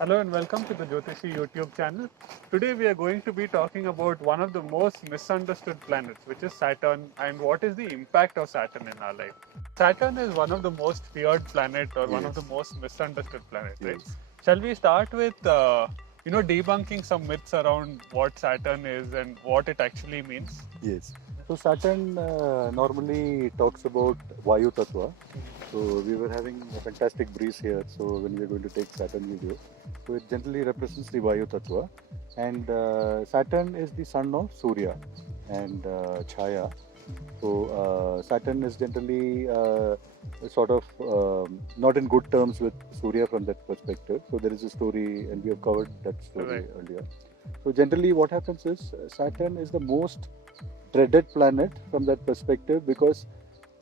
Hello and welcome to the Jyotishi YouTube channel. Today we are going to be talking about one of the most misunderstood planets, which is Saturn, and what is the impact of Saturn in our life. Saturn is one of the most feared planet or one of the Yes, most misunderstood planet, right? yes, Shall we start with debunking some myths around what Saturn is and what it actually means? yes. So Saturn normally talks about Vayu Tattva. So we were having a fantastic breeze here. So when we are going to take Saturn video, so it generally represents the Vayu Tattva, and Saturn is the son of Surya and Chaya. So Saturn is generally sort of not in good terms with Surya from that perspective. So there is a story, and we have covered that story Right. earlier. So generally, what happens is Saturn is the most dreaded planet from that perspective, because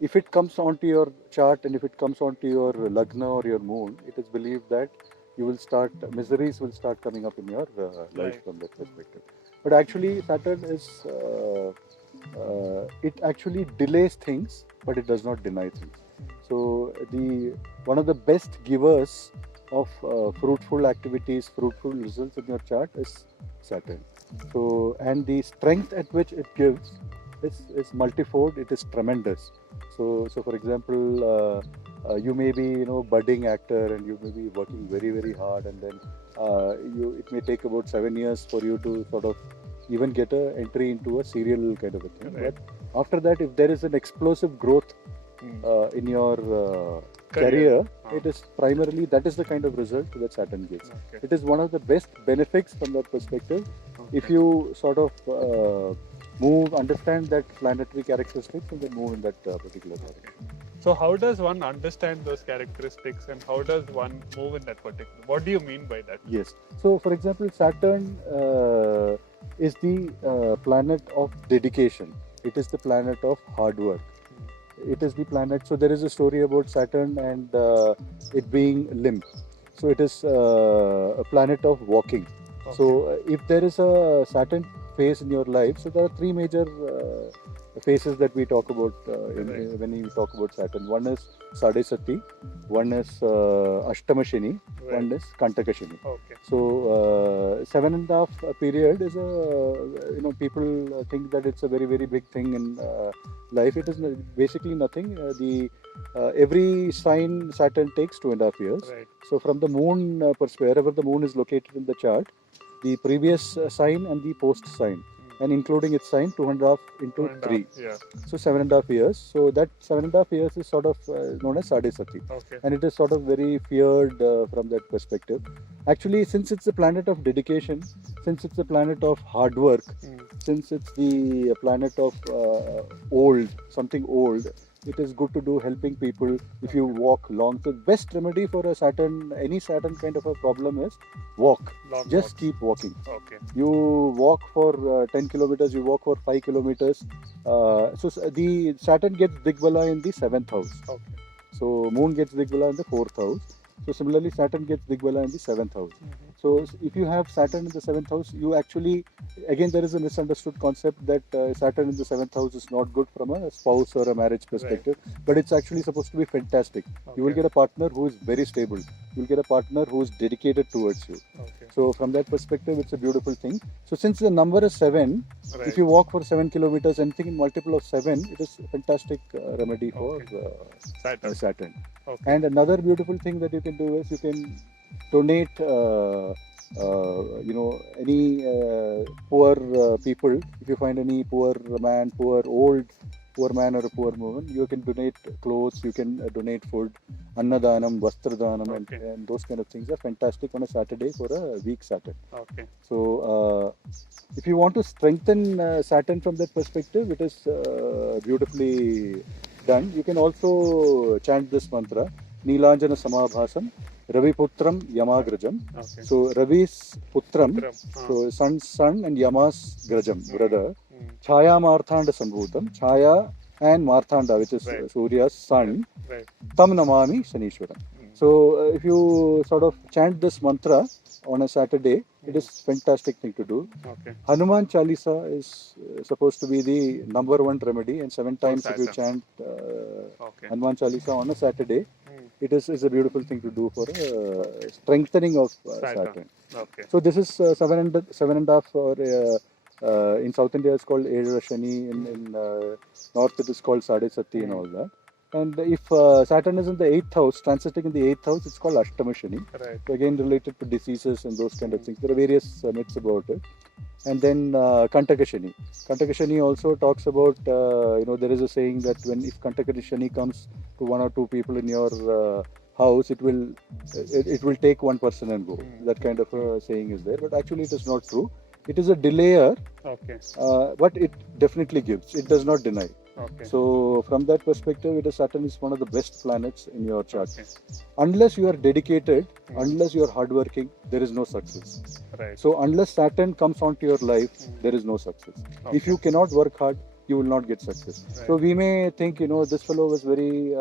if it comes onto your chart and if it comes onto your lagna or your moon, it is believed that you will start miseries will start coming up in your life Right. from that perspective. But actually, Saturn is it actually delays things, but it does not deny things. So the one of the best givers of fruitful activities, fruitful results in your chart is Saturn. So, and the strength at which it gives is multifold. It is tremendous. So for example, you may be budding actor and you may be working very hard, and then it may take about 7 years for you to sort of even get a entry into a serial kind of a thing. Right. But after that, if there is an explosive growth in your career, it is primarily that is the kind of result that Saturn gives. Okay. It is one of the best benefits from that perspective. If Okay. you sort of understand that planetary characteristics, and then move in that particular direction. So how does one understand those characteristics and how does one move in that particular? What do you mean by that? Yes. So, for example, Saturn is the planet of dedication. It is the planet of hard work. It is the planet. So there is a story about Saturn and it being limp. So it is a planet of walking. Okay. So if there is a Saturn phase in your life, so there are three major phases that we talk about Right. when we talk about Saturn. One is Sade Sati, one is Ashtama Shani, Right. one is Kantaka Shani. Okay. So 7.5 period is a people think that it's a very big thing in life. It is basically nothing. The every sign Saturn takes 2.5 years. Right. So from the moon perspective, wherever the moon is located in the chart, the previous sign and the post sign, and including its sign, 2.5 into 3. Yeah. So 7.5 years. So that 7.5 years is sort of known as Sade Sati, Okay. and it is sort of very feared from that perspective. Actually, since it's a planet of dedication, since it's a planet of hard work, since it's the planet of something old, it is good to do helping people if you walk long. So best remedy for a Saturn, any Saturn kind of a problem is walk. Long Just walks. keep walking. Okay. You walk for 10 kilometers, you walk for 5 kilometers. The Saturn gets Digbala in the 7th house. Okay. So moon gets Digbala in the 4th house. So similarly, Saturn gets Digbala in the 7th house. So if you have Saturn in the 7th house, you actually, again, there is a misunderstood concept that Saturn in the 7th house is not good from a spouse or a marriage perspective, but it's actually supposed to be fantastic. You will Okay. get a partner who is very stable. You will get a partner who is dedicated towards you. Okay. So from that perspective, it's a beautiful thing. So since the number is 7, Right. if you walk for 7 kilometers, anything in multiple of 7, it is a fantastic remedy for Saturn. Saturn. Okay. And another beautiful thing that you can do is you can donate, any poor people. If you find any poor man, poor man or a poor woman, you can donate clothes, you can donate food, Annadanam, Vastradanam, Okay. and those kind of things are fantastic on a Saturday for a weak Saturn. Okay. So, if you want to strengthen Saturn from that perspective, it is beautifully done. You can also chant this mantra, Neelanjana Samabhasam, Ravi Putram Yamagrajam. Okay. So, Ravi's Putram, Putram. so son's son, and Yama's Grajam, brother. Chaya Marthanda Sambhutam, Chaya and Marthanda, which is Right. Surya's son, Right. Tam Namami Sanishwaram. So if you sort of chant this mantra on a Saturday, it is fantastic thing to do. Okay. Hanuman Chalisa is supposed to be the number one remedy, and 7 times if you Saturn. chant Okay. Hanuman Chalisa on a Saturday, Mm. it is a beautiful thing to do for strengthening of Saturn. Okay. So this is 7.5, or in South India it's called Eda Shani, in North it is called Sade Sati and all that. And if Saturn is in the 8th house, transiting in the 8th house, it's called Ashtama Shani. Right. So again related to diseases and those kind of things. There are various myths about it. And then Kantaka Shani. Kantaka Shani also talks about, there is a saying that if Kantaka Shani comes to 1 or 2 people in your house, it will take one person and go. That kind of a saying is there. But actually it is not true. It is a delayer, Okay. but it definitely gives. It does not deny. Okay. So from that perspective, Saturn is one of the best planets in your chart. Okay. Unless you are dedicated, unless you are hardworking, there is no success. Right. So unless Saturn comes onto your life, there is no success. Okay. If you cannot work hard, you will not get success. Right. So we may think, this fellow was very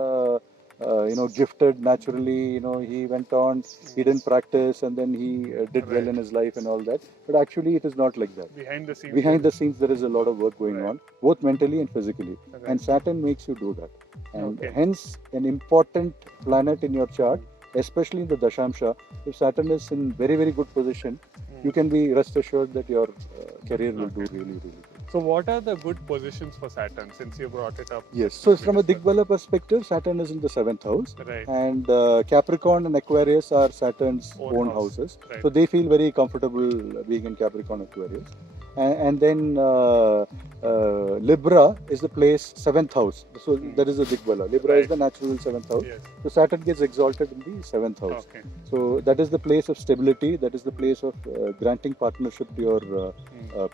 gifted naturally, he went on, he didn't practice, and then he did well in his life and all that. But actually, it is not like that. Behind the scenes. Behind the scenes, there is a lot of work going on, both mentally and physically. And Saturn makes you do that. And hence, an important planet in your chart, especially in the Dashamsha, if Saturn is in very, very good position, you can be rest assured that your career will do really, really good. So what are the good positions for Saturn, since you brought it up? Yes, so from a Digbala perspective, Saturn is in the 7th house. Right. And Capricorn and Aquarius are Saturn's own houses. Right. So they feel very comfortable being in Capricorn, Aquarius. And then Libra is the place 7th house. So that is the Digbala. Libra is the natural 7th house. Yes. So Saturn gets exalted in the 7th house. Okay. So that is the place of stability. That is the place of granting partnership to your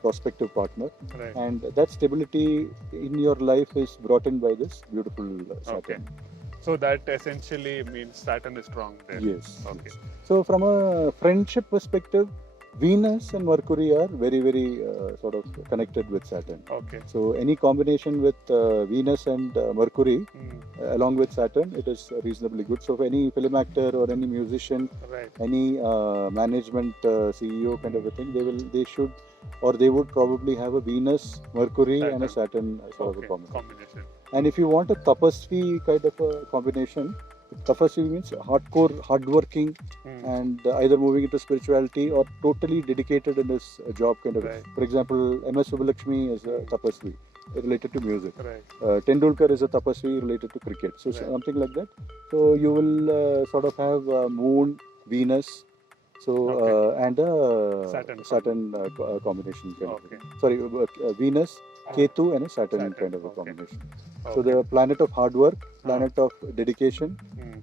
prospective partner. Right. And that stability in your life is brought in by this beautiful Saturn. Okay. So that essentially means Saturn is strong there. Yes. Okay. Yes. So from a friendship perspective, Venus and Mercury are very, very sort of connected with Saturn. Okay. So any combination with Venus and Mercury along with Saturn, it is reasonably good. So for any film actor or any musician, Right. any management CEO kind of a thing, they would probably have a Venus, Mercury and a Saturn sort of a combination. And if you want a Tapasvi kind of a combination, Tapasvi means hardcore, hardworking, and either moving into spirituality or totally dedicated in his job kind of. Right. For example, MS Subbulakshmi is a Tapasvi related to music. Right. Tendulkar is a Tapasvi related to cricket. So something like that. So you will sort of have Moon, Venus, and a Saturn combination kind of. Sorry, Venus, Ketu and a Saturn kind of a combination. So the planet of hard work, planet of dedication,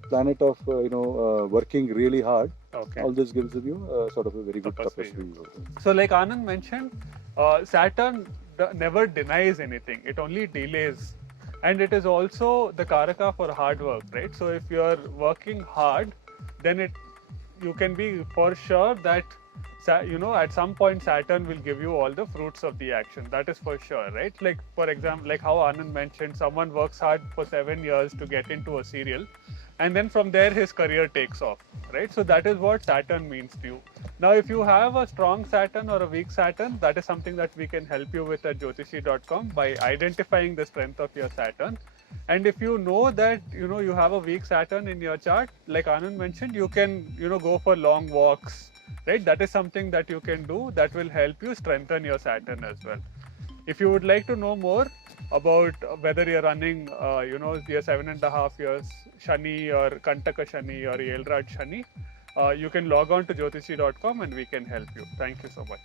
planet of working really hard. All this gives you sort of a very good Tapasvi. So like Anand mentioned, Saturn never denies anything. It only delays. And it is also the Karaka for hard work, right? So if you are working hard, then you can be for sure that at some point Saturn will give you all the fruits of the action. That is for sure, right? Like for example, like how Anand mentioned, someone works hard for 7 years to get into a serial, and then from there his career takes off, right? So that is what Saturn means to you. Now if you have a strong Saturn or a weak Saturn, that is something that we can help you with at Jyotishi.com by identifying the strength of your Saturn. And if you know that you have a weak Saturn in your chart, like Anand mentioned, you can go for long walks, right? That is something that you can do that will help you strengthen your Saturn as well. If you would like to know more about whether you're running your 7.5 years Shani or Kantaka Shani or Yelraj Shani, you can log on to Jyotishi.com and we can help you. Thank you so much.